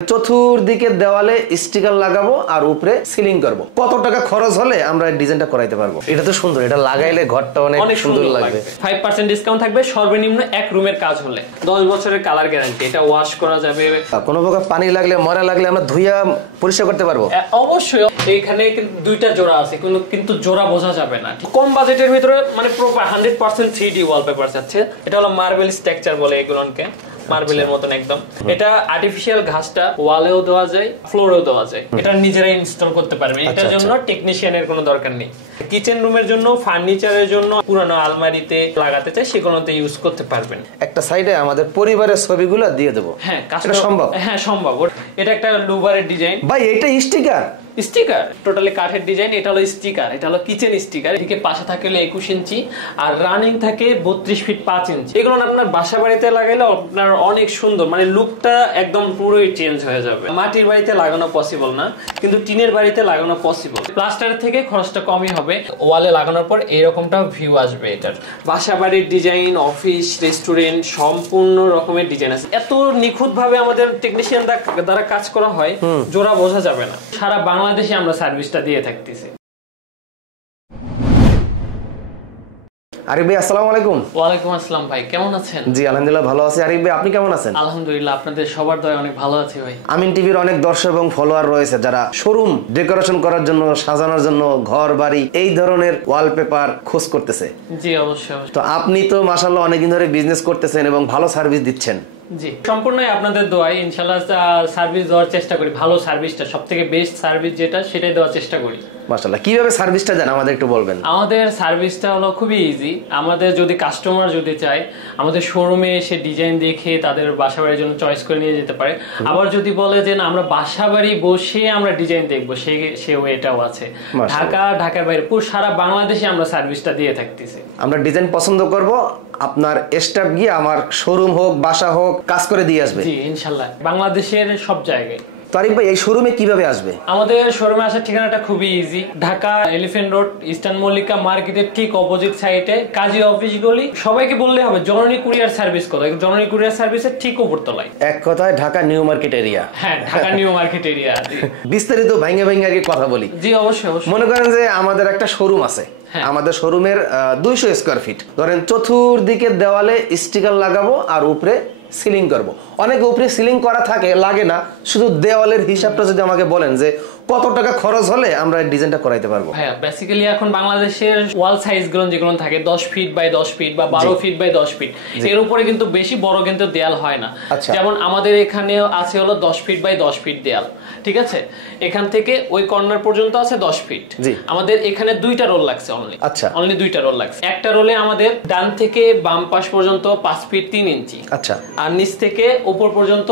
চতুর্দিকে দেওয়ালে স্টিকার লাগাবো আর উপরে সিলিং করব। কত টাকা খরচ হলে আমরা ডিজাইনটা করাইতে পারবো? এটা তো সুন্দর, এটা লাগাইলে ঘরটা অনেক সুন্দর লাগবে। 5% ডিসকাউন্ট থাকবে সর্বনিম্ন এক রুমের কাজ হলে। 10 বছরের কালার গ্যারান্টি, এটা ওয়াশ করা যাবে। কোনো প্রকার পানি লাগলে, ময়লা লাগলে আমরা ধুইয়া পরিষ্কার করতে পারবো। অবশ্যই। এইখানে দুইটা জোড়া আছে, কিন্তু জোড়া বোঝা যাবে না। কম বাজেটের ভিতরে মানে প্রপার 100% 3D ওয়ালপেপার আছে। এটা হলো মার্বেল স্ট্রাকচার বলে এগুলোকে, মার্বেলের মতন একদম। এটা আর্টিফিশিয়াল ঘাসটা ওয়ালেও দেওয়া যায়, ফ্লোরেও দেওয়া যায়। এটা নিজেরাই ইনস্টল করতে পারবেন। এটার জন্য টেকনিশিয়ানের কোনো দরকার নেই। কিচেন রুমের জন্য, ফার্নিচারের জন্য, পুরানো আলমারিতে লাগাতে চাই সেগুলোতে ইউজ করতে পারবেন। একটা সাইডে আমাদের পরিবারের ছবিগুলো দিয়ে দেবো। হ্যাঁ, এটা সম্ভব? হ্যাঁ সম্ভব। এটা একটা লুভারের ডিজাইন। ভাই এটা স্টিকার? স্টিকার টোটালি কাঠের ডিজাইন। এটা হলো স্টিকার, এটা হলো কিচেন স্টিকার। এদিকে পাশে থাকে 21 ইঞ্চি আর রানিং থাকে 32 ফিট 5 ইঞ্চি। এগুলো আপনার বাসা বাড়িতে লাগাইলে আপনার অনেক সুন্দর, মানে লুকটা একদম পুরোই চেঞ্জ হয়ে যাবে। মাটির বাড়িতে লাগানো পসিবল না, কিন্তু টিনের বাড়িতে লাগানো পসিবল। প্লাস্টার থেকে খরচটা কমই হবে। ওয়ালে লাগানোর পর এইরকমটা ভিউ আসবে। এটার বাসা বাড়ির ডিজাইন, অফিস, রেস্টুরেন্ট সম্পূর্ণ রকমের ডিজাইন আছে। এত নিখুঁত ভাবে আমাদের টেকনিশিয়ান দ্বারা কাজ করা হয়, জোড়া বোঝা যাবে না। সারা বাংলাদেশে আমরা সার্ভিসটা দিয়ে থাকতেছি। আরিফ ভাই আসসালামু আলাইকুম। ওয়ালাইকুম আসসালাম ভাই, কেমন আছেন? জি আলহামদুলিল্লাহ ভালো আছি। আরিফ ভাই আপনি কেমন আছেন? আলহামদুলিল্লাহ, আপনাদের সবার দয়ায় অনেক ভালো আছি ভাই। আমিন টিভির অনেক দর্শক এবং ফলোয়ার রয়েছে যারা শোরুম ডেকোরেশন করার জন্য, সাজানোর জন্য, ঘর বাড়ি এই ধরনের ওয়ালপেপার খোঁজ করতেছে। জি অবশ্যই। তো আপনি তো মাশাআল্লাহ অনেকদিন ধরে বিজনেস করতেছেন এবং ভালো সার্ভিস দিচ্ছেন। জি সম্পূর্ণই আপনাদের দোয়ায় ইনশাআল্লাহ সার্ভিস দেওয়ার চেষ্টা করি। ভালো সার্ভিসটা, সবথেকে বেস্ট সার্ভিস যেটা, সেটাই দেওয়ার চেষ্টা করি। মাশাআল্লাহ। কিভাবে সার্ভিসটা দেন আমাদের একটু বলবেন? আমাদের সার্ভিসটা হলো খুবই ইজি। আমাদের যদি কাস্টমার যদি চায় আমাদের শোরুমে এসে ডিজাইন দেখে তাদের বাসা বাড়ির জন্য চয়েস করে নিয়ে যেতে পারে। আবার যদি বলে যে না আমরা বাসা বাড়ি বসে আমরা ডিজাইন দেখবো, সে ওয়েটাও আছে। ঢাকার বাইরে পুরো সারা বাংলাদেশে আমরা সার্ভিসটা দিয়ে থাকতেছি। আমরা ডিজাইন পছন্দ করব, আপনার স্টাফ গিয়ে আমার শোরুম হোক, বাসা হোক, কাজ করে দিয়ে আসবে। জি ইনশাআল্লাহ, বাংলাদেশের সব জায়গায়। তারিক ভাই এই শোরুমে কিভাবে আসবে? আমাদের শোরুমে আসার ঠিকানাটা খুবই easy. Dhaka elephant road, eastern Mallika মার্কেটের ঠিক অপোজিট সাইডে কাজী অফিস গলি। সবাইকে বললে হবে জননী কুরিয়ার সার্ভিস কথা। জননী কুরিয়ার সার্ভিসের ঠিক উপরতলায়। এক কথায় ঢাকা নিউ মার্কেট এরিয়া। হ্যাঁ, ঢাকা নিউ মার্কেট এরিয়া। বিস্তারিত ভাঙে ভাঙে আগে কথা বলি। জি অবশ্যই অবশ্যই। মনে করেন যে আমাদের একটা শোরুম আছে, আমাদের শোরুমের 200 স্কয়ার ফিট। ধরেন চতুর্দিকে দেওয়ালে স্টিকার লাগাবো আর উপরে সিলিং করব। অনেকে উপরে সিলিং করা থাকে, লাগে না। শুধু দেওয়ালের হিসাবটা যদি আমাকে বলেন যে কত টাকা খরচ হলে আমরা ডিজাইনটা করাইতে পারবো? হ্যাঁ, বেসিক্যালি এখন বাংলাদেশের ওয়াল সাইজ গুলো যেগুলো থাকে 10 ফিট বাই 10 ফিট বা 12 ফিট বাই 10 ফিট, এর উপরে কিন্তু বেশি বড় কিন্তু দেয়াল হয় না। যেমন আমাদের এখানে আছে হলো 10 ফিট বাই 10 ফিট দেয়াল, ঠিক আছে? এখান থেকে ওই কর্নার পর্যন্ত আছে 10 ফিট। আমাদের এখানে দুইটা রোল লাগছে, অনলি দুইটা রোল লাগছে। একটা রোলে আমাদের ডান থেকে বাম পাশ পর্যন্ত 5 ফিট 3 ইঞ্চি। আচ্ছা। আর নিচ থেকে উপর পর্যন্ত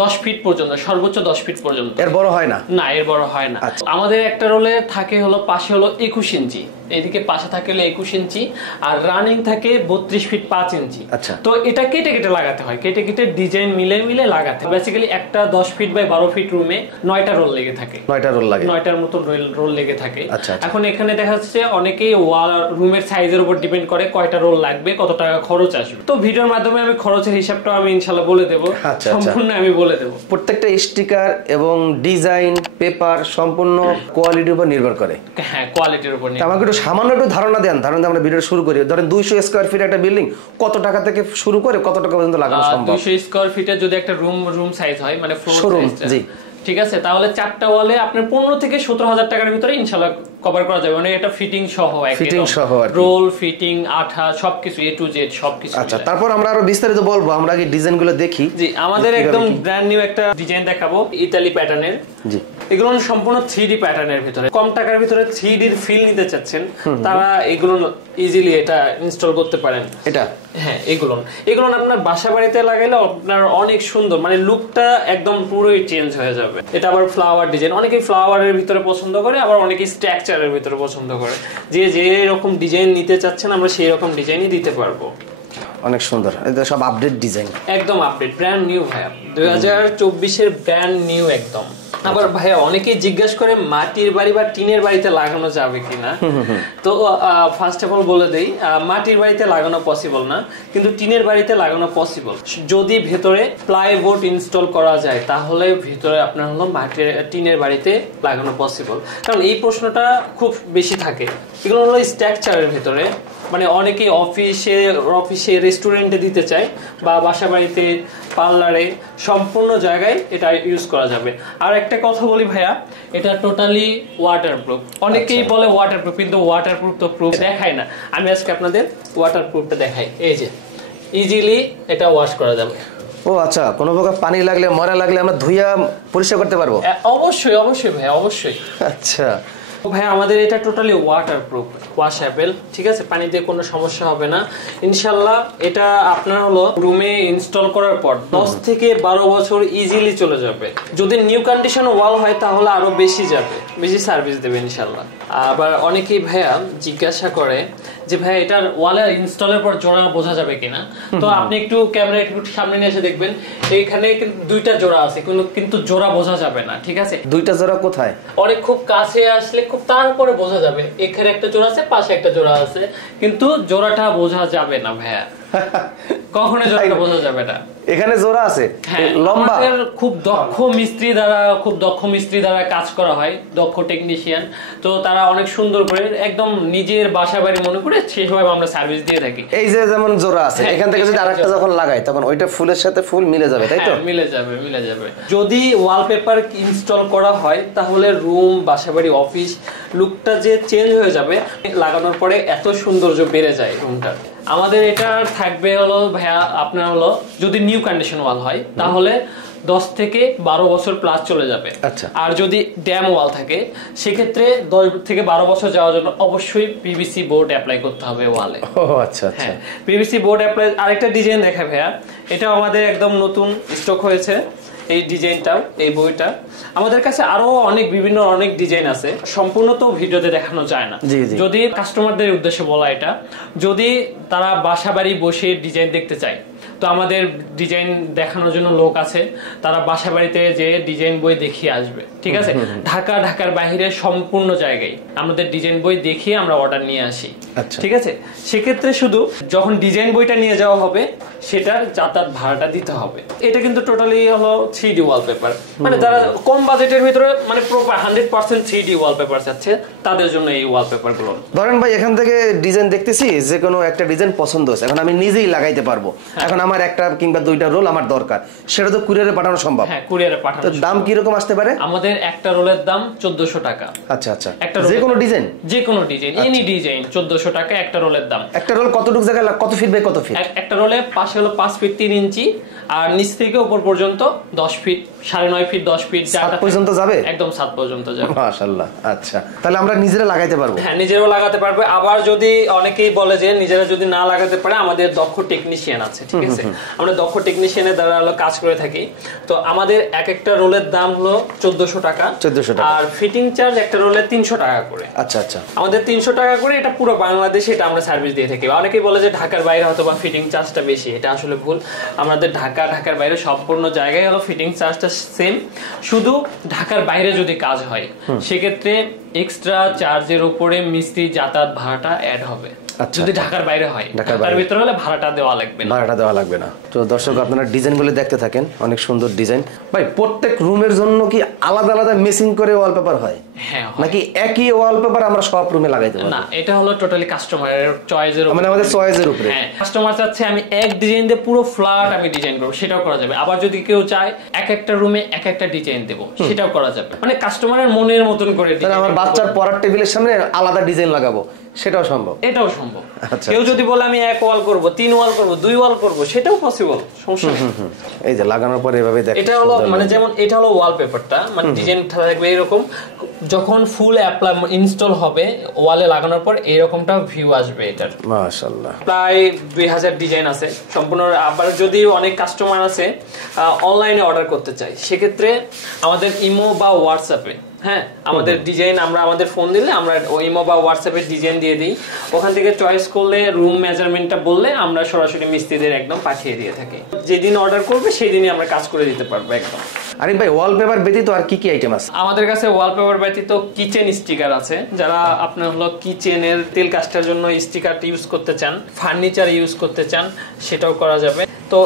10 ফিট পর্যন্ত, সর্বোচ্চ 10 ফিট পর্যন্ত। এর বড় হয় না? না, এর বড় হয় না। আমাদের একটা রোলে থাকে হলো পাশে হলো 21 ইঞ্চি, এদিকে পাশে থাকে হলো 21 ইঞ্চি, আর রানিং থাকে 32 ফিট 5 ইঞ্চি। আচ্ছা। তো এটা কেটে কেটে লাগাতে হয়, কেটে কেটে ডিজাইন মিলে মিলে লাগাতে হয়। বেসিক্যালি একটা 10 ফিট বাই 12 ফিট রুমে 9টা রোল লেগে থাকে। 9টা রোল লাগে, 9টার মতো রোল লেগে থাকে। এখন এখানে দেখা যাচ্ছে অনেকেই ওয়াল রুমের সাইজের উপর ডিপেন্ড করে কয়টা রোল লাগবে, কত টাকা খরচ আসবে। তো ভিডিওর মাধ্যমে আমি খরচের হিসাবটা আমি ইনশাআল্লাহ বলে দেব, সম্পূর্ণ আমি বলে দেব। প্রত্যেকটা স্টিকার এবং ডিজাইন পেপার সম্পূর্ণ কোয়ালিটির উপর নির্ভর করে। হ্যাঁ, কোয়ালিটির উপর নির্ভর। আমাকে একটু সামান্য একটু ধারণা দেন। ধরেন আমরা ভিডিও শুরু করি, ধরেন 200 স্কয়ার ফিট একটা বিল্ডিং, কত টাকা থেকে শুরু করে কত টাকা পর্যন্ত লাগানো সম্ভব? 200 স্কয়ার ফিটের যদি একটা রুম সাইজ হয়, মানে ফ্লোর সাইজ, জি ঠিক আছে, তাহলে 4টা ওয়ালে আপনার 15 থেকে 17,000 টাকার ভিতরে ইনশাআল্লাহ কভার করা যাবে। মানে এটা ফিটিং সহ, ফিটিং সহ, রোল ফিটিং, আঠা সবকিছু A to Z সবকিছু। আচ্ছা, তারপর আমরা আরো বিস্তারিত বলবো। আমরা আগে ডিজাইনগুলো দেখি। জি, আমাদের একদম ব্র্যান্ড নিউ একটা ডিজাইন দেখাবো, ইতালি প্যাটার্নের। জি, এগুলো সম্পূর্ণ 3D প্যাটার্নের ভিতরে। কম টাকার ভিতরে 3D এর ফিল নিতে চাচ্ছেন তারা এগুলো ইজিলি এটা ইনস্টল করতে পারেন। এটা হ্যাঁ, এগুলো আপনার বাসা বাড়িতে লাগাইলে আপনার অনেক সুন্দর, মানে লুকটা একদম পুরোই চেঞ্জ হয়ে যাবে। এটা আবার ফ্লাওয়ার ডিজাইন, অনেকেই ফ্লাওয়ারের ভিতরে পছন্দ করে, আবার অনেকেই স্ট্রাকচারের ভিতরে পছন্দ করে। যে রকম ডিজাইন নিতে চাচ্ছেন আমরা সেই রকম ডিজাইনই দিতে পারবো। অনেক সুন্দর, এটা সব আপডেট ডিজাইন, একদম আপডেট, ব্র্যান্ড নিউ ভাই, 2024 এর ব্র্যান্ড নিউ একদম। আবার ভাইয়া অনেকেই জিজ্ঞাসা করে মাটির বাড়ি বা টিনের বাড়িতে লাগানো যাবে কিনা। তো ফার্স্ট অফ অল বলে দেই, মাটির বাড়িতে লাগানো পসিবল না, কিন্তু টিনের বাড়িতে লাগানো পসিবল। যদি ভেতরে প্লাইবোর্ড ইনস্টল করা যায় তাহলে ভিতরে আপনার হলো টিনের বাড়িতে লাগানো পসিবল। কারণ এই প্রশ্নটা খুব বেশি থাকে। এগুলো হলো স্ট্রাকচারের ভেতরে, মানে অনেকে অফিসে রেস্টুরেন্টে দিতে চায় বা বাসা বাড়িতে, পার্লারে, সম্পূর্ণ জায়গায় এটা ইউজ করা যাবে। আর একটা কথা বলি ভাইয়া, এটা টোটালি ওয়াটারপ্রুফ। অনেকেই বলে ওয়াটারপ্রুফ, কিন্তু ওয়াটারপ্রুফ তো প্রুফ দেখায় না। আমি আজকে আপনাদের ওয়াটারপ্রুফটা দেখাই। এই যে ইজিলি এটা ওয়াশ করা যাবে। ও আচ্ছা, কোনো প্রকার পানি লাগলে, ময়লা লাগলে আমরা ধুইয়া পরিষ্কার করতে পারবো? অবশ্যই অবশ্যই ভাইয়া, অবশ্যই। আচ্ছা ভাই আমাদের এটা টোটালি ওয়াটারপ্রুফ, ওয়াশেবল, ঠিক আছে, পানিতে কোনো সমস্যা হবে না ইনশাআল্লাহ। এটা আপনার হলো রুমে ইনস্টল করার পর 10 থেকে 12 বছর ইজিলি চলে যাবে। যদি নিউ কন্ডিশন ওয়াল হয় তাহলে আরো বেশি যাবে, বেশি সার্ভিস দেবে ইনশাআল্লাহ। আবার অনেকেই ভাইয়া জিজ্ঞাসা করে যে ভাই এটার ওয়ালে ইনস্টলের পর জোড়া বোঝা যাবে কিনা। তো আপনি একটু ক্যামেরা একটু সামনে নিয়ে এসে দেখবেন, এইখানে কিন্তু 2টা জোড়া আছে, কিন্তু জোড়া বোঝা যাবে না, ঠিক আছে। 2টা জোড়া কোথায়? অনেক খুব কাছে আসলে খুব তারপরে বোঝা যাবে, এখানে একটা জোড়া আছে, পাশে একটা জোড়া আছে, কিন্তু জোড়াটা বোঝা যাবে না ভাইয়া। কখনো জোড়াটা বোঝা যাবে না। এখানে জোড়া আছে লম্বা। খুব দক্ষ মিস্ত্রি দ্বারা কাজ করা হয়, দক্ষ টেকনিশিয়ান। তো তারা অনেক সুন্দর করে একদম নিজের বাসা বাড়ি মনে করে সেভাবে আমরা সার্ভিস দিয়ে থাকি। এই যে যেমন জোড়া আছে, এখান থেকে যদি আরেকটা যখন লাগাই তখন ওইটা ফুলের সাথে ফুল মিলে যাবে, তাই তো? মিলে যাবে। যদি ওয়ালপেপার ইনস্টল করা হয় তাহলে রুম, বাসা বাড়ি, অফিস লুকটা যে চেঞ্জ হয়ে যাবে, লাগানোর পরে এত সৌন্দর্য বেড়ে যায় রুমটার। আমাদের এটা থাকবে হলো ভাইয়া আপনার হলো যদি নিউ কন্ডিশন ওয়াল হয় তাহলে 10 থেকে 12 বছর প্লাস চলে যাবে। আর যদি ড্যাম ওয়াল থাকে সেক্ষেত্রে 10 থেকে 12 বছর যাওয়ার জন্য অবশ্যই পিভিসি বোর্ড অ্যাপ্লাই করতে হবে ওয়ালে। আচ্ছা আচ্ছা, পিভিসি বোর্ড অ্যাপ্লাই। আরেকটা ডিজাইন দেখা ভাইয়া, এটা আমাদের একদম নতুন স্টক হয়েছে এই ডিজাইনটাও, এই বইটা। আমাদের কাছে আরো বিভিন্ন ডিজাইন আছে, সম্পূর্ণ তো ভিডিওতে দেখানো যায় না। যদি কাস্টমারদের উদ্দেশ্যে বলা, এটা যদি তারা বাসা বাড়ি বসে ডিজাইন দেখতে চায় তো আমাদের ডিজাইন দেখানোর জন্য লোক আছে, তারা বাসা বাড়িতে যে ডিজাইন বই দেখিয়ে আসবে, ঠিক আছে। ঢাকার বাইরে সম্পূর্ণ জায়গায় আমাদের ডিজাইন বই দেখিয়ে আমরা অর্ডার নিয়ে আসি, ঠিক আছে। সেক্ষেত্রে শুধু যখন ডিজাইন বইটা নিয়ে যাওয়া হবে সেটার যাতায়াত ভাড়াটা দিতে হবে। এটা কিন্তু টোটালি হলো 3D ওয়ালপেপার, মানে যারা কম বাজেটের ভিতরে মানে পুরো 100% 3D ওয়ালপেপার চাচ্ছে তাদের জন্য এই ওয়ালপেপার গুলো। ধরেন ভাই এখান থেকে ডিজাইন দেখতেছি, যে কোনো একটা ডিজাইন পছন্দ হয়েছে, এখন আমি নিজেই লাগাইতে পারবো। এখন আমার একটা কিংবা 2টা রোল আমার দরকার, সেটা তো কুরিয়ারে পাঠানো সম্ভব? হ্যাঁ, কুরিয়ারে পাঠানো। তো দাম কি রকম আসতে পারে? আমাদের একটা রোলের দাম 1400 টাকা। আচ্ছা, যে কোনো ডিজাইন এনি ডিজাইন 1400 টাকা একটা রোলের দাম। একটা রোল কতটুকু জায়গা, কত ফিট বাই কত ফিট? একটা রোলে পাশে হলো 5 ফিট 3 ইঞ্চি, আর নিচ থেকে উপর পর্যন্ত 10 ফিট, 9.5 ফিট, 10 ফিট পর্যন্ত যাবে, একদম 7 পর্যন্ত যাবে। মাশাআল্লাহ। আচ্ছা, তাহলে আমরা নিজেরা লাগাইতে পারবো? হ্যাঁ, নিজেরাও লাগাতে পারবে। আবার যদি অনেকেই বলে যে নিজেরা যদি না লাগাতে পারে, আমাদের দক্ষ টেকনিশিয়ান আছে, ঠিক আছে। আমরা দক্ষ টেকনিশিয়ানের দ্বারা হলো কাজ করে থাকি। তো আমাদের একটা রোলের দাম হলো 1400 টাকা, আর ফিটিং চার্জ একটা রোলে 300 টাকা করে। আচ্ছা, আমাদের 300 টাকা করে। এটা পুরো বাংলাদেশে এটা আমরা সার্ভিস দিয়ে থাকি। অনেকেই বলে যে ঢাকার বাইরে হয়তো বা ফিটিং চার্জটা বেশি, এটা আসলে ভুল। আমাদের ঢাকার বাইরে সম্পূর্ণ জায়গায় হলো ফিটিং চার্জটা সেম। শুধু ঢাকার বাইরে যদি কাজ হয় সেক্ষেত্রে এক্সট্রা চার্জের উপরে মিস্ত্রি যাতায়াত ভাড়াটা অ্যাড হবে। যদি ঢাকার বাইরে হয়, ঢাকার ভিতরে হলে ভাড়াটা দেওয়া লাগবে না। তো দর্শক আপনারা ডিজাইনগুলো দেখতে থাকেন, অনেক সুন্দর ডিজাইন। ভাই প্রত্যেক রুমের জন্য কি আলাদা আলাদা মেশিং করে ওয়ালপেপার হয়? হ্যাঁ, নাকি একই ওয়ালপেপার আমরা সব রুমে লাগাইতে পারবো? না, এটা হলো টোটালি কাস্টমারের চয়েসের উপর, মানে আমাদের চয়েসের উপরে। হ্যাঁ, কাস্টমার চাচ্ছে আমি এক ডিজাইন দিয়ে পুরো ফ্ল্যাট আমি ডিজাইন করব, সেটাও করা যাবে। আবার যদি কেউ চায় একটা রুমে একটা ডিজাইন দেব, সেটাও করা যাবে। মানে কাস্টমারের মনের মতন করে। আমার বাচ্চার পড়ার টেবিলের সামনে আলাদা ডিজাইন লাগাবো, সেটাও সম্ভব? এটাও সম্ভব। কেউ যদি বলে আমি 1 ওয়াল করব, 3 ওয়াল করব, 2 ওয়াল করব, সেটাও পসিবল, সমস্যা নেই। এই যে লাগানোর পরে এভাবে দেখেন, এটা হলো মানে যেমন এটা হলো ওয়ালপেপারটা, মানে ডিজাইন থাকবে এরকম। যখন ফুল অ্যাপ্লাই ইনস্টল হবে ওয়ালে লাগানোর পর এরকমটা ভিউ আসবে এটার। মাশাআল্লাহ, প্রায় 2000 ডিজাইন আছে সম্পূর্ণ। আবার যদি অনেক কাস্টমার আছে অনলাইনে অর্ডার করতে চাই, সেক্ষেত্রে আমাদের ইমো বা হোয়াটসঅ্যাপে, হ্যাঁ, আমাদের ডিজাইন আমরা আমাদের ফোন দিলে আমরা ইমো বা হোয়াটসঅ্যাপে ডিজাইন দিয়ে দিই। ওখান থেকে চয়েস করলে রুম মেজারমেন্টটা বললে আমরা সরাসরি মিস্ত্রিদের একদম পাঠিয়ে দিয়ে থাকি। যেদিন অর্ডার করবে সেই দিনই আমরা কাজ করে দিতে পারবো একদম। আরিফ ভাই ওয়ালপেপার ব্যতীত আর কি কি আইটেম আছে? আমাদের কাছে ওয়ালপেপার ব্যতীত কিচেন স্টিকার আছে। যারা আপনার হলো কিচেনের তেল কাজটার জন্য স্টিকার ইউজ করতে চান, ফার্নিচার ইউজ করতে চান, সেটাও করা যাবে। তো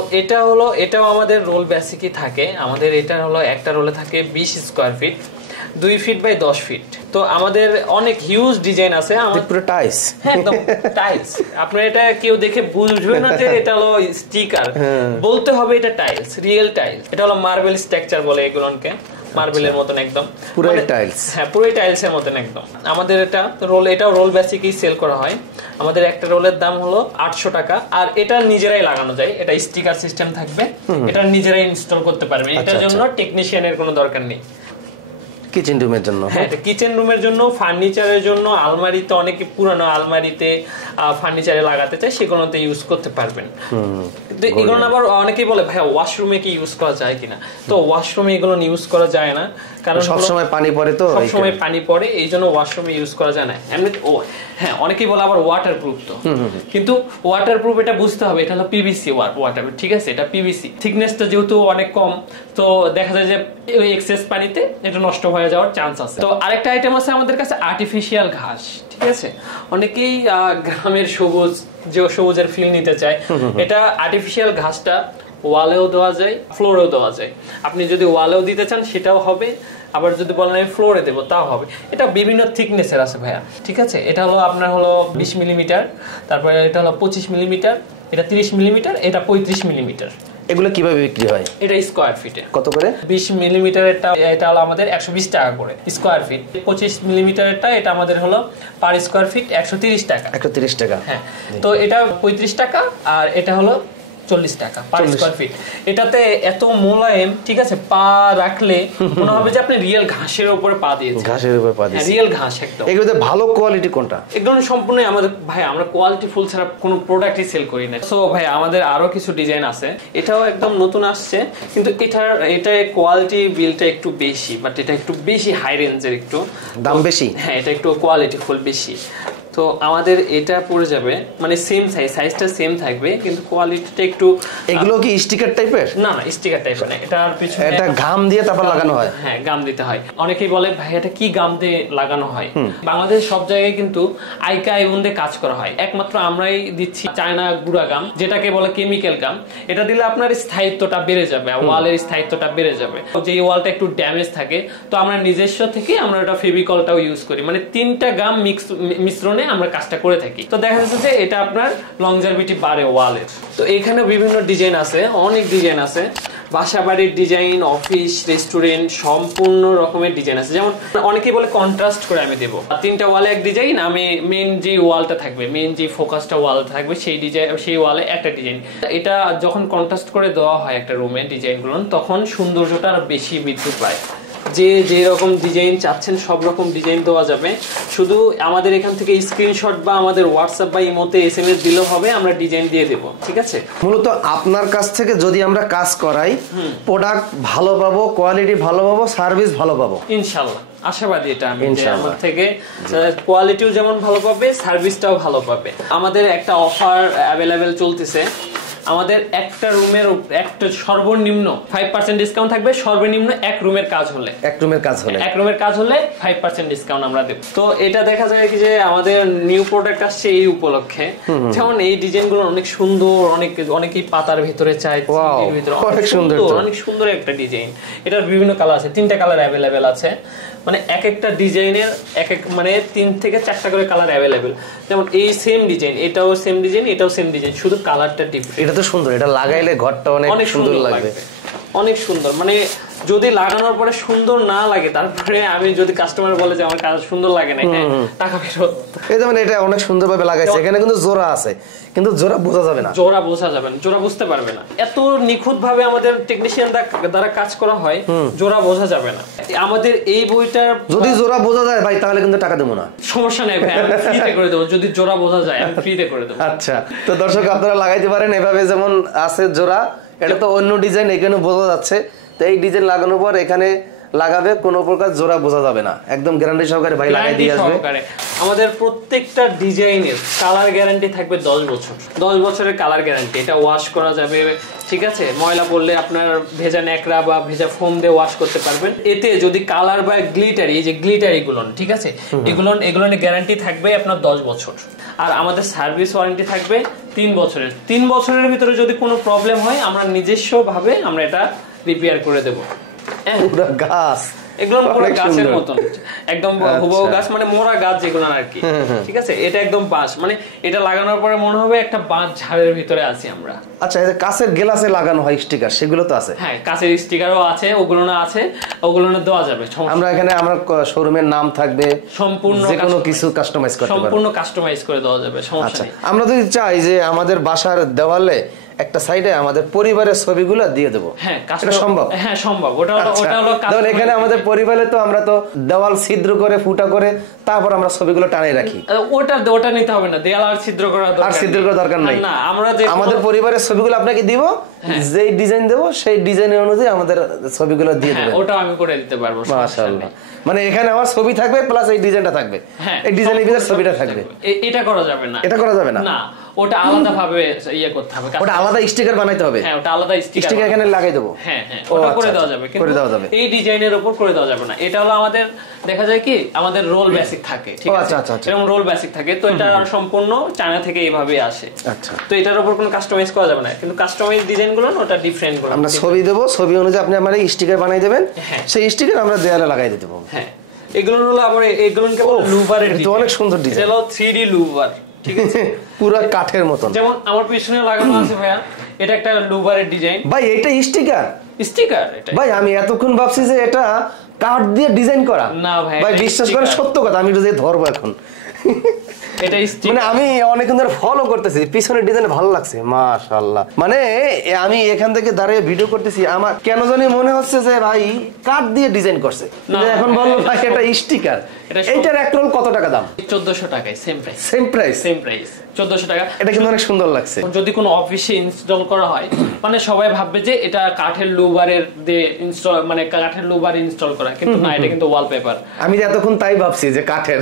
এটাও আমাদের রোল বেসিকই থাকে। আমাদের এটা হলো একটা রোলে থাকে 20 square feet, 2 feet by 10 feet. তো আমাদের অনেক হিউজ ডিজাইন আছে। পুরো টাইলস, একদম টাইলস। আপনার এটা কেউ দেখে বুঝবে না যে এটা হলো স্টিকার, বলতে হবে এটা টাইলস, রিয়েল টাইলস। এটা হলো মার্বেল স্ট্রাকচার বলে এগুলোকে, মার্বেলের মতন একদম পুরোই টাইলস। হ্যাঁ, পুরোই টাইলসের মতন একদম। আমাদের এটাও রোল বেসিকই সেল করা হয়। আমাদের একটা রোলের দাম হলো 800 টাকা। আর এটা নিজেরাই লাগানো যায়, এটা স্টিকার সিস্টেম থাকবে, এটা নিজেরাই ইনস্টল করতে পারবে। এটার জন্য টেকনিশিয়ানের কোনো দরকার নেই। কিচেন রুমের জন্য, হ্যাঁ, কিচেন রুমের জন্য, ফার্নিচারের জন্য, আলমারিতে অনেকে পুরানো আলমারিতে ফার্নিচারে লাগাতে চায়, সেগুলোতে ইউজ করতে পারবেন। এগুলো আবার অনেকেই বলে ভাই ওয়াশরুমে কি ইউজ করা যায় কিনা। তো ওয়াশরুমে এগুলো ইউজ করা যায় না, কারণ সবসময় পানি পড়ে, তো সবসময় পানি পড়ে, এই জন্য ওয়াশরুমে ইউজ করা যায় না। এমনি হ্যাঁ, অনেকেই বলে আবার ওয়াটারপ্রুফ, তো কিন্তু ওয়াটারপ্রুফ এটা বুঝতে হবে, এটা হলো পিভিসি ওয়াটার, ঠিক আছে, এটা পিভিসি। থিকনেসটা যেহেতু অনেক কম, তো দেখা যায় যে ওই এক্সেস পানিতে এটা নষ্ট হয়ে যাওয়ার চান্স আছে। তো আরেকটা আইটেম আছে আমাদের কাছে আর্টিফিশিয়াল ঘাস, ঠিক আছে। অনেকেই গ্রামের সবুজের ফিল নিতে চায়। এটা আর্টিফিশিয়াল ঘাসটা ওয়ালেও দেওয়া যায়, ফ্লোরেও দেওয়া যায়। আপনি যদি ওয়ালেও দিতে চান সেটাও হবে, আবার যদি বলেন আমি ফ্লোরে দেবো তাও হবে। এটা বিভিন্ন থিকনেসের আছে ভাইয়া, ঠিক আছে। এটা হলো আপনার হলো 20 মিলিমিটার, তারপরে এটা হলো 25 মিলিমিটার, এটা 30 মিলিমিটার, এটা 35 মিলিমিটার। এগুলো কিভাবে বিক্রি হয়? এটা স্কয়ার ফিটে কত করে? 20 মিলিমিটার এটা হলো আমাদের 120 টাকা করে স্কয়ার ফিট। 25 মিলিমিটারটা এটা আমাদের হলো পার স্কয়ার ফিট 130 টাকা। 130 টাকা, হ্যাঁ। তো এটা 35 টাকা, আর এটা হলো 40 টাকা পার স্কয়ার ফিট। এটাতে এত মোলায়েম, ঠিক আছে, পা রাখলে মনে হবে যে আপনি রিয়েল ঘাসের উপরে পা দিয়েছেন। ঘাসের উপরে পা দিয়েছেন, রিয়েল ঘাস একদম। এগুলোতে ভালো কোয়ালিটি কোনটা? এগুলো সম্পূর্ণ আমাদের ভাই, আমরা কোয়ালিটি ফুল ছাড়া কোনো প্রোডাক্টই সেল করি না। সো ভাই, আমাদের আরো কিছু ডিজাইন আছে, এটাও একদম নতুন আসছে, কিন্তু এটা কোয়ালিটি বিলটা একটু বেশি, বাট এটা একটু বেশি হাই রেঞ্জের, একটু দাম বেশি। হ্যাঁ, এটা একটু কোয়ালিটি ফুল বেশি। তো আমাদের এটা পড়ে যাবে, মানে সেম সাইজটা সেম থাকবে, কিন্তু কোয়ালিটিটা একটু। এগুলো কি স্টিকার টাইপের? না, স্টিকার টাইপের না, এটার পিছনে এটা গাম দিয়ে তারপর লাগানো হয়। হ্যাঁ, গাম দিতে হয়। অনেকেই বলে ভাই এটা কি গাম দিয়ে লাগানো হয়। বাংলাদেশ সব জায়গায় কিন্তু আইকা এবং দিয়ে কাজ করা হয়, একমাত্র আমরাই দিচ্ছি চায়না গুঁড়া গাম, যেটাকে বলে কেমিক্যাল গাম। এটা দিলে আপনার স্থায়িত্বটা বেড়ে যাবে, ওয়ালের স্থায়িত্বটা বেড়ে যাবে। যে ওয়ালটা একটু ড্যামেজ থাকে, তো আমরা নিজস্ব থেকে আমরা এটা ফেভিকলটাও ইউজ করি, মানে 3টা গাম মিশ্রণে আমরা কাজটা করে থাকি। তো দেখা যাচ্ছে যে এটা আপনার লংজারভিটি বাড়ে ওয়ালের। তো এখানে বিভিন্ন ডিজাইন আছে, অনেক ডিজাইন আছে, বাসাবাড়ির ডিজাইন, অফিস, রেস্টুরেন্ট, সম্পূর্ণ রকমের ডিজাইন আছে। যেমন অনেকেই বলে কন্ট্রাস্ট করে আমি দেবো, 3টা ওয়ালে এক ডিজাইন, আমি মেইন যে ওয়ালটা থাকবে, মেইন যে ফোকাসটা ওয়াল থাকবে, সেই ওয়ালে একটা ডিজাইন। এটা যখন কন্ট্রাস্ট করে দেওয়া হয় একটা রুমে ডিজাইনগুলো, তখন সৌন্দর্যটা আরো বেশি বৃদ্ধি পায়। যে রকম ডিজাইন চাচ্ছেন সব রকম ডিজাইন দেওয়া যাবে। শুধু আমাদের এখান থেকে স্ক্রিনশট বা আমাদের হোয়াটসঅ্যাপ বা ইমোতে SMS দিলেও হবে, আমরা ডিজাইন দিয়ে দেব, ঠিক আছে। মূলত আপনার কাছ থেকে যদি আমরা কাজ করাই, প্রোডাক্ট ভালো পাবো, কোয়ালিটি ভালো পাবো, সার্ভিস ভালো পাবো ইনশাআল্লাহ। আশাবাদী এটা আমি, আমার থেকে কোয়ালিটিও যেমন ভালো পাবে, সার্ভিসটাও ভালো পাবে। আমাদের একটা অফার অ্যাভেলেবেল চলতেছে। আমাদের একটা রুমের একটা সর্বনিম্ন 5% ডিসকাউন্ট থাকবে, সর্বনিম্ন এক রুমের কাজ হলে 5% ডিসকাউন্ট আমরা দেব। তো এটা দেখা যায় কি যে আমাদের নিউ প্রোডাক্ট আসছে এই উপলক্ষে, যেমন এই ডিজাইনগুলো অনেক সুন্দর, অনেকেই পাতার ভিতরে চায়, অনেক সুন্দর একটা ডিজাইন। এটার বিভিন্ন কালার আছে, 3টা কালার অ্যাভেলেবেল আছে, মানে একটা ডিজাইনের মানে 3 থেকে 4টা করে কালার অ্যাভেলেবেল। যেমন এই সেম ডিজাইন, এটাও সেম ডিজাইন, এটাও সেম ডিজাইন, শুধু কালারটা ডিফারেন্ট। এটা তো সুন্দর, এটা লাগাইলে ঘরটা অনেক সুন্দর লাগবে, অনেক সুন্দর। মানে যদি লাগানোর পরে সুন্দর না লাগে, তারপরে আমি যদি কাস্টমার বলে যে আমার কাজ সুন্দর লাগে না, টাকা ফেরত। এই যেমন এটা অনেক সুন্দরভাবে লাগাইছে, এখানে কিন্তু জোড়া আছে, কিন্তু জোড়া বোঝা যাবে না, জোড়া বুঝতে পারবে না। এত নিখুঁত ভাবে আমাদের টেকনিশিয়ান দ্বারা কাজ করা হয়, জোড়া বোঝা যাবে না। আমাদের এই বইটার যদি জোড়া বোঝা যায় ভাই, তাহলে কিন্তু টাকা দেবো না, সমস্যা নেই ভাই, আমি ফ্রিতে করে দেবো। যদি জোড়া বোঝা যায় আমি ফ্রিতে করে দেবো। আচ্ছা, তো দর্শক আপনারা লাগাইতে পারেন এভাবে, যেমন আছে জোড়া, এটা তো অন্য ডিজাইন, এখানে বোঝা যাচ্ছে। তো এই ডিজাইন লাগানোর পর এখানে লাগাবে, কোনো প্রকার জোড়া বোঝা যাবে না, একদম গ্যারান্টি সহকারে ভাই লাগাই দিয়ে আসবে। আমাদের প্রত্যেকটা ডিজাইনের কালার গ্যারান্টি থাকবে 10 বছর। 10 বছরের কালার গ্যারান্টি। এটা ওয়াশ করা যাবে, ঠিক আছে? ময়লা পড়লে আপনার ভেজা ন্যাকড়া বা ভেজা ফোম দিয়ে ওয়াশ করতে পারবেন। এতে যদি কালার বা গ্লিটারি, এই যে গ্লিটারি গুলো, ঠিক আছে, এগুলো গ্যারান্টি থাকবে আপনার 10 বছর। আর আমাদের সার্ভিস ওয়ারেন্টি থাকবে 3 বছরের। 3 বছরের ভিতরে যদি কোনো প্রবলেম হয় আমরা নিজস্ব ভাবে আমরা এটা রিপেয়ার করে দেব। পুরো গাছ এগুলো পুরো গাছের মতন, একদম হুবহু গাছ, মানে মোরা গাছ যেগুলো আর কি, ঠিক আছে? এটা একদম বাঁশ, মানে এটা লাগানোর পরে মনে হবে একটা বাঁশ ঝাড়ের ভিতরে আছি আমরা। আচ্ছা, এই যে কাঁচের গ্লাসে লাগানো হয় স্টিকার, সেগুলো তো আছে? হ্যাঁ, কাঁচের স্টিকারও আছে, ওগুলো না আছে, ওগুলো না দেওয়া যাবে। আমরা এখানে আমরা শোরুমের নাম থাকবে, সম্পূর্ণ যে কোনো কিছু কাস্টমাইজ করতে পারবো, সম্পূর্ণ কাস্টমাইজ করে দেওয়া যাবে, সমস্যা নেই। আমরা যদি চাই যে আমাদের বাসার দেওয়ালে একটা সাইডে আমাদের পরিবারের ছবিগুলো দিয়ে দেবো, হ্যাঁ এটা সম্ভব? হ্যাঁ সম্ভব। ওটা হলো ধরুন এখানে আমাদের পরিবারে তো আমরা তো দেওয়াল ছিদ্র করে ফুটা করে তারপর আমরা ছবিগুলো টানিয়ে রাখি। ওটা নিতে হবে না, দেয়াল আর ছিদ্র করা দরকার, আর ছিদ্র করা দরকার নাই। না, আমরা যে আমাদের পরিবারের ছবিগুলো আপনাকে দিব, যেই ডিজাইন দেবো সেই ডিজাইনের অনুযায়ী আমাদের ছবিগুলো দিয়ে দেবেন। ওটা আমি করে দিতে পারবো, মাশাআল্লাহ। মানে এখানে আমার ছবি থাকবে প্লাস এই ডিজাইনটা থাকবে, এই ডিজাইনের ভিতরে ছবিটা থাকবে। এটা করা যাবে না, এটা করা যাবে না, না, ওটা আলাদা ভাবে ইয়ে করতে হবে, ওটা আলাদা স্টিকার বানাইতে হবে। হ্যাঁ, ওটা আলাদা স্টিকার এখানে লাগাই দেবো। হ্যাঁ, ওটা করে দেওয়া যাবে, কিন্তু এই ডিজাইনের উপর করে দেওয়া যাবে না। এটা হলো আমাদের দেখা যায় কি আমাদের রোল বেসিক থাকে, ঠিক আছে? এরকম রোল বেসিক থাকে, তো এটা সম্পূর্ণ চায়না থেকে এইভাবে আসে। আচ্ছা, তো এটার উপর কোনো কাস্টমাইজ করা যাবে না, কিন্তু কাস্টমাইজ ডিজাইনগুলো ওটা ডিফারেন্ট গুলো আমরা ছবি দেব, ছবি অনুযায়ী আপনি আমাদের স্টিকার বানাই দেবেন, সেই স্টিকার আমরা দেয়ালে লাগাই দিতে পারবো। হ্যাঁ, এগুলো হলো আবার এগুলোকে লুভারের ডিজাইন, অনেক সুন্দর ডিজাইন, এটা হলো 3D লুভার, ঠিক আছে? পুরো কাঠের মতন। যেমন আমার পিছনে লাগানো আছে ভাইয়া, এটা একটা লুভারের ডিজাইন। ভাই এটা স্টিকার? স্টিকার এটা ভাই, আমি এতক্ষণ ভাবছি যে এটা কাঠ দিয়ে ডিজাইন করা। না ভাই, ভাই বিশ্বাস করেন, সত্য কথা, আমি যদি ধরবো এখন এটা মানে আমি অনেকদিন ধরে ফলো করতেছি, পিছনের ডিজাইন ভালো লাগছে, মাশাআল্লাহ। মানে আমি এখান থেকে দাঁড়িয়ে ভিডিও করতেছি, আমার কেন জানি মনে হচ্ছে যে ভাই কাঠ দিয়ে ডিজাইন করছে। এখন বললো ভাই এটা স্টিকার, এইটার এক রোল কত টাকা দাম? 1400 টাকায়, same price. Same price? Same price, 1400 টাকা। এটা কিন্তু অনেক সুন্দর লাগছে। যদি কোনো অফিসে ইনস্টল করা হয়, মানে সবাই ভাববে যে এটা কাঠের লুভারের দিয়ে ইনস্টল, মানে কাঠের লুভার ইনস্টল করা, কিন্তু না, এটা কিন্তু ওয়ালপেপার। আমি এতক্ষণ তাই ভাবছি যে কাঠের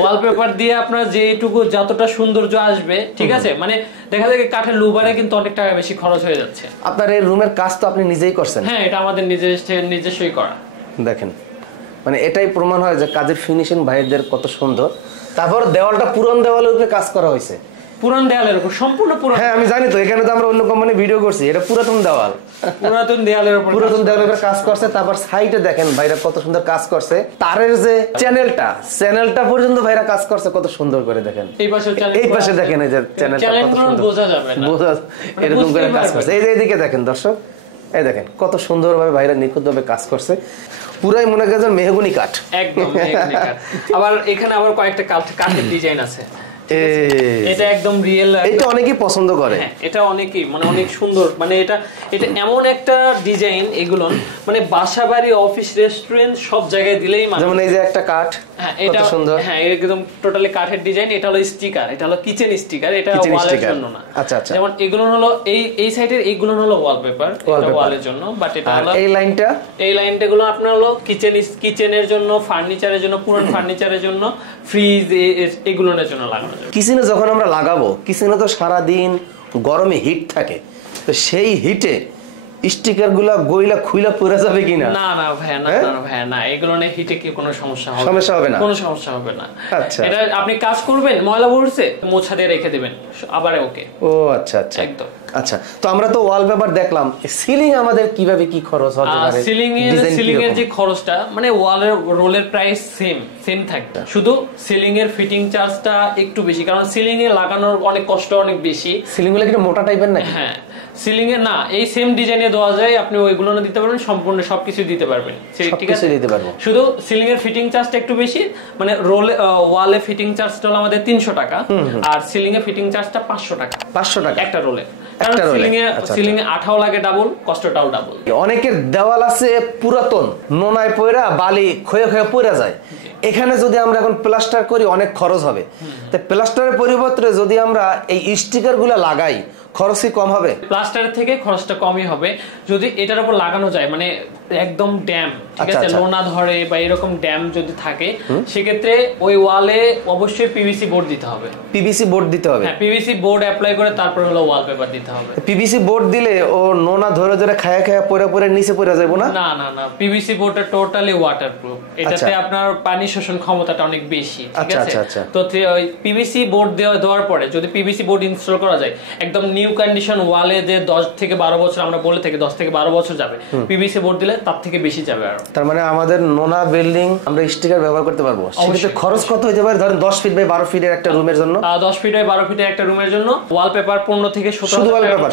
ওয়ালপেপার দিয়ে আপনার যেটুকু যতটা সৌন্দর্য আসবে, ঠিক আছে, মানে দেখা যায় কাঠের লুভারে কিন্তু অনেক টাকা বেশি খরচ হয়ে যাচ্ছে। আপনার এই রুমের কাজ তো আপনি নিজেই করছেন? হ্যাঁ, এটা আমাদের নিজস্বই করা। দেখেন, মানে এটাই প্রমাণ হয় যে কাজের ফিনিশিং ভাইদের কত সুন্দর। তারপর দেওয়ালটা পুরান দেওয়ালের উপরে কাজ করা হয়েছে, পুরান দেওয়ালের উপর, সম্পূর্ণ পুরান। হ্যাঁ, আমি জানি তো, এখানে তো আমরা অন্য কোম্পানি ভিডিও করছি, এটা পুরাতন দেওয়াল, পুরাতন দেওয়ালের উপর কাজ করছে। তারপর সাইডে দেখেন ভাইরা কত সুন্দর কাজ করছে, তারের যে চ্যানেলটা পর্যন্ত ভাইরা কাজ করছে কত সুন্দর করে। দেখেন এই পাশে দেখেন, এই যে চ্যানেলটা কত সুন্দর, বোঝা যাবে না, এরকম করে কাজ করছে। এই যে এইদিকে দেখেন দর্শক, এই দেখেন কত সুন্দরভাবে ভাইরা নিখুঁতভাবে কাজ করছে, পুরাই মনে করেন মেহগনি কাঠ, একদম মেহগনি কাঠ। আবার এখানে আবার কয়েকটা কাঠের ডিজাইন আছে, এটা একদম রিয়েল, এটা অনেকেই পছন্দ করে। এটা অনেকেই মানে অনেক সুন্দর, মানে এটা এমন একটা ডিজাইন, এগুলো মানে বাসা বাড়ি অফিস রেস্টুরেন্ট সব জায়গায় দিলেই মানে। যেমন এই যে একটা কাঠ, হ্যাঁ, এটা সুন্দর, হ্যাঁ, একদম টোটালি কাঠের ডিজাইন। এটা হলো স্টিকার, এটা হলো কিচেন স্টিকার, এটা ওয়ালের জন্য না। আচ্ছা আচ্ছা, যেমন এগুলো হলো এই সাইডের এইগুলো হলো ওয়ালপেপার, এটা ওয়ালের জন্য, বাট এটা হলো এই লাইনটা গুলো আপনার হলো কিচেনের জন্য, ফার্নিচারের জন্য, পুরান ফার্নিচারের জন্য, ফ্রিজ এগুলোর জন্য লাগানো যাবে। কিচেনে যখন আমরা লাগাবো, কিচেনে তো সারা দিন গরমে হিট থাকে, তো সেই হিটে স্টিকার গুলা গইলা খুইলা পড়ে যাবে কিনা? না না ভাইয়া, না ভাইয়া, না, এগুলো নিয়ে হিটে কি কোনো সমস্যা হবে না, কোনো সমস্যা হবে না। আচ্ছা, এটা আপনি কাজ করবেন, ময়লা পড়ছে মোছা দিয়ে রেখে দিবেন, আবার ওকে। ও আচ্ছা আচ্ছা, একদম। আচ্ছা, তো আমরা তো ওয়ালপেপার দেখলাম, সিলিং আমাদের কিভাবে কি খরচ হতে পারে? সিলিং এর যে খরচটা, মানে ওয়ালের রোলের প্রাইস সেম থাকবে, শুধু সিলিং এর ফিটিং চার্জটা একটু বেশি, কারণ সিলিং এ লাগানোর অনেক কষ্ট, অনেক বেশি। সিলিং গুলো কি মোটা টাইপের নাকি? হ্যাঁ, সিলিং এ না, এই সেম ডিজাইনে দেওয়া যায়, আপনি ওইগুলো না দিতে পারবেন, সম্পূর্ণ সবকিছু দিতে পারবেন, ঠিক আছে, দিতে পারবো। শুধু সিলিং এর ফিটিং চার্জটা একটু বেশি, মানে ওয়ালে ফিটিং চার্জটা হলো আমাদের 300 টাকা, আর সিলিং এ ফিটিং চার্জটা 500 টাকা। 500 টাকা একটা রোলে। সিলিং এ আঠাও লাগে ডাবল, কষ্টটাও ডাবল। অনেকের দেওয়াল আছে পুরাতন, নোনায় পয়রা বালি ক্ষয়ে ক্ষয়ে পড়ে যায়, এখানে যদি আমরা এখন প্লাস্টার করি অনেক খরচ হবে, তো প্লাস্টারের পরিবর্তে যদি আমরা এই স্টিকার গুলা লাগাই, খরচ কি কম হবে? প্লাস্টারের থেকে খরচটা কমই হবে যদি এটার উপর লাগানো যায়, মানে একদম ড্যাম, ঠিক আছে, লোনা ধরে বা এরকম ড্যাম যদি থাকে সেক্ষেত্রে ওই ওয়ালে অবশ্যই পিভিসি বোর্ড দিতে হবে। পিভিসি বোর্ড দিতে হবে? হ্যাঁ, পিভিসি বোর্ড অ্যাপ্লাই করে তারপর হলো ওয়ালপেপার দিতে হবে। পিভিসি বোর্ড দিলে ও নোনা ধরে ধরে খায়া খায়া পড়ে পড়ে নিচে পড়ে যাবে না? না না না, পিভিসি বোর্ডটা টোটালি ওয়াটারপ্রুফ, এটাতে আপনার পানি শোষণ ক্ষমতাটা অনেক বেশি, ঠিক আছে। তো ওই পিভিসি বোর্ড দেওয়ার পরে যদি পিভিসি বোর্ড ইনস্টল করা যায় একদম নিউ কন্ডিশন ওয়ালে, যে 10 থেকে 12 বছর আমরা বলে থাকি 10 থেকে 12 বছর যাবে, পিভিসি বোর্ড দিলে তার থেকে বেশি যাবে। আর তার মানে আমাদের নোনা বিল্ডিং আমরা স্টিকার ব্যবহার করতে পারবো। সেক্ষেত্রে খরচ কত হতে পারে? ধরেন 10 ফিট বাই 12 ফিটের একটা রুমের জন্য, 10 ফিট বাই 12 ফিটের একটা রুমের জন্য ওয়ালপেপার 15 থেকে 17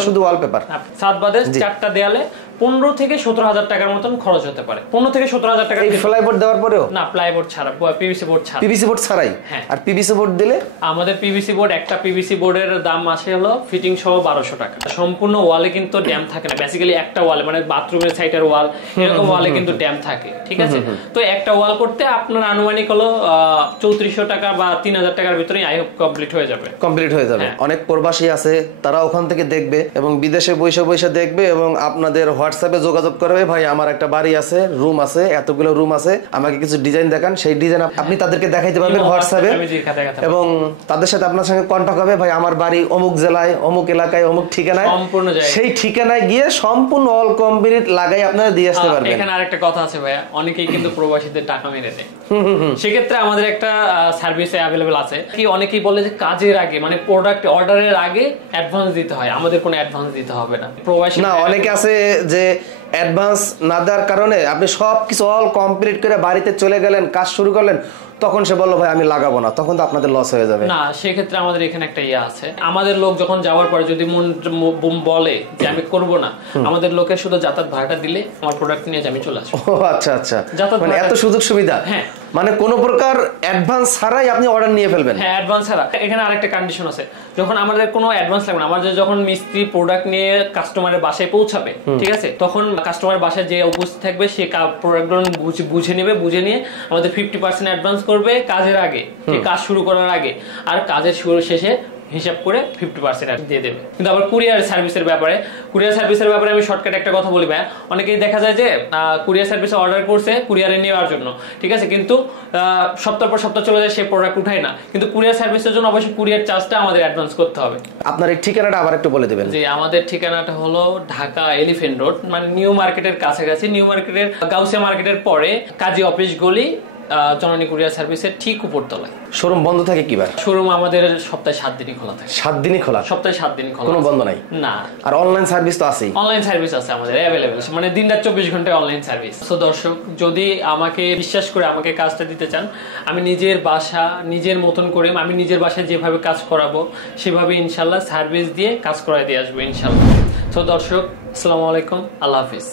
শুধু ওয়ালপেপার সাত বাদে 4টা দেয়ালে 15 থেকে 17,000 টাকার মতন খরচ হতে পারে। 15 থেকে 17,000 টাকা। এই প্লাইবোর্ড দেওয়ার পরেও? না, প্লাইবোর্ড ছাড়া, পিভিসি বোর্ড ছাড়া। পিভিসি বোর্ড ছাড়াই? হ্যাঁ। আর পিভিসি বোর্ড দিলে? আমাদের পিভিসি বোর্ড, একটা পিভিসি বোর্ডের দাম আসে হলো ফিটিং সহ 1200 টাকা। সম্পূর্ণ ওয়ালে কিন্তু ড্যাম থাকে না, বেসিক্যালি একটা ওয়ালে, মানে বাথরুমের সাইডের ওয়াল এরকম ওয়ালে কিন্তু ড্যাম থাকে, ঠিক আছে। তো একটা ওয়াল করতে আপনার আনুমানিক হলো 3400 টাকা বা 3000 টাকার ভিতরে আই হোপ কমপ্লিট হয়ে যাবে। অনেক প্রবাসী আছে, তারা ওখান থেকে দেখবে এবং বিদেশে বসে দেখবে এবং আপনাদের হোয়াটসঅ্যাপে যোগাযোগ করবে, ভাই আমার একটা বাড়ি আছে, রুম আছে, এতগুলো রুম আছে, আমাকে কিছু ডিজাইন দেখান। সেই ডিজাইন আপনি তাদেরকে দেখাইতে পারবেন হোয়াটসঅ্যাপে, এবং তাদের সাথে আপনার সঙ্গে কন্টাক্ট হবে, ভাই আমার বাড়ি অমুক জেলায়, অমুক এলাকায়, অমুক ঠিকানায়, সেই ঠিকানায় গিয়ে সম্পূর্ণ অল কমপ্লিট লাগাই আপনারা দিয়ে আসতে পারবেন। এখানে আরেকটা কথা আছে ভাইয়া, অনেকেই কিন্তু প্রবাসীদের টাকা মেরে দেয়, সেক্ষেত্রে আমাদের একটা সার্ভিস অ্যাভেলেবল আছে। কি অনেকেই বলে যে কাজের আগে, মানে প্রোডাক্ট অর্ডারের আগে অ্যাডভান্স দিতে হয়, আমাদের কোনো অ্যাডভান্স দিতে হবে না। প্রবাসী না, অনেকে আছে যে অ্যাডভান্স না দেওয়ার কারণে আপনি সবকিছু অল কমপ্লিট করে বাড়িতে চলে গেলেন, কাজ শুরু করলেন, তখন সে বললো ভাই আমি লাগাবো না, তখন তো আপনাদের লস হয়ে যাবে। না, সেক্ষেত্রে আমাদের এখানে একটা ইয়ে আছে, আমাদের লোক যখন যাওয়ার পরে যদি মন বলে যে আমি করব না, আমাদের লোকের শুধু যাতায়াত ভাড়াটা দিলে আমার প্রোডাক্ট নিয়ে আমি চলে আসবো। ও আচ্ছা, মানে এত সুযোগ সুবিধা। হ্যাঁ, মানে কোনো প্রকার অ্যাডভান্স ছাড়াই আপনি অর্ডার নিয়ে ফেলবেন? হ্যাঁ, অ্যাডভান্স ছাড়া। এখানে আরেকটা কন্ডিশন আছে, যখন আমাদের কোনো অ্যাডভান্স লাগবে না, আমাদের যখন মিস্ত্রি প্রোডাক্ট নিয়ে কাস্টমারের বাসায় পৌঁছাবে, ঠিক আছে, তখন কাস্টমার বাসায় যে উপস্থিত থাকবে সে প্রোডাক্টগুলো বুঝে নেবে, বুঝে নিয়ে আমাদের 50% অ্যাডভান্স করবে কাজের আগে, কাজ শুরু করার আগে, আর কাজের শুরু শেষে হিসাব করে 50% দিয়ে দেবে। কিন্তু আবার কুরিয়ার সার্ভিসের ব্যাপারে আমি শর্টকাট একটা কথা বলি ভাই, অনেকেই দেখা যায় যে কুরিয়ার সার্ভিসে অর্ডার করছে কুরিয়ারে নেওয়ার জন্য, ঠিক আছে, কিন্তু সপ্তাহ পর সপ্তাহ চলে যায়, সে প্রোডাক্ট উঠায় না। কিন্তু কুরিয়ার সার্ভিসের জন্য অবশ্যই কুরিয়ার চার্জটা আমাদের অ্যাডভান্স করতে হবে। আপনার এই ঠিকানাটা আবার একটু বলে দিবেন। যে আমাদের ঠিকানাটা হলো ঢাকা এলিফ্যান্ট রোড, মানে নিউ মার্কেটের কাছাকাছি, নিউ মার্কেটের গাউসিয়া মার্কেটের পরে কাজী অফিস গলি, জননী কুরিয়ার সার্ভিসের ঠিক উপরতলায়। শোরুম বন্ধ থাকে কিবার? শোরুম আমাদের সপ্তাহে 7 দিনই খোলা থাকে। 7 দিনই খোলা? সপ্তাহে 7 দিন খোলা, কোনো বন্ধ নাই? না। আর অনলাইন সার্ভিস তো আছেই? অনলাইন সার্ভিস আছে আমাদের অ্যাভেলেবল, মানে দিনরাত 24 ঘন্টায় অনলাইন সার্ভিস। তো দর্শক, যদি আমাকে বিশ্বাস করে আমাকে কাজটা দিতে চান, আমি নিজের বাসা নিজের মতন করে, আমি নিজের বাসায় যেভাবে কাজ করাবো সেভাবে ইনশাল্লাহ সার্ভিস দিয়ে কাজ করাই দিয়ে আসবো ইনশাল্লাহ। তো দর্শক, আসসালামু আলাইকুম, আল্লাহ হাফিজ।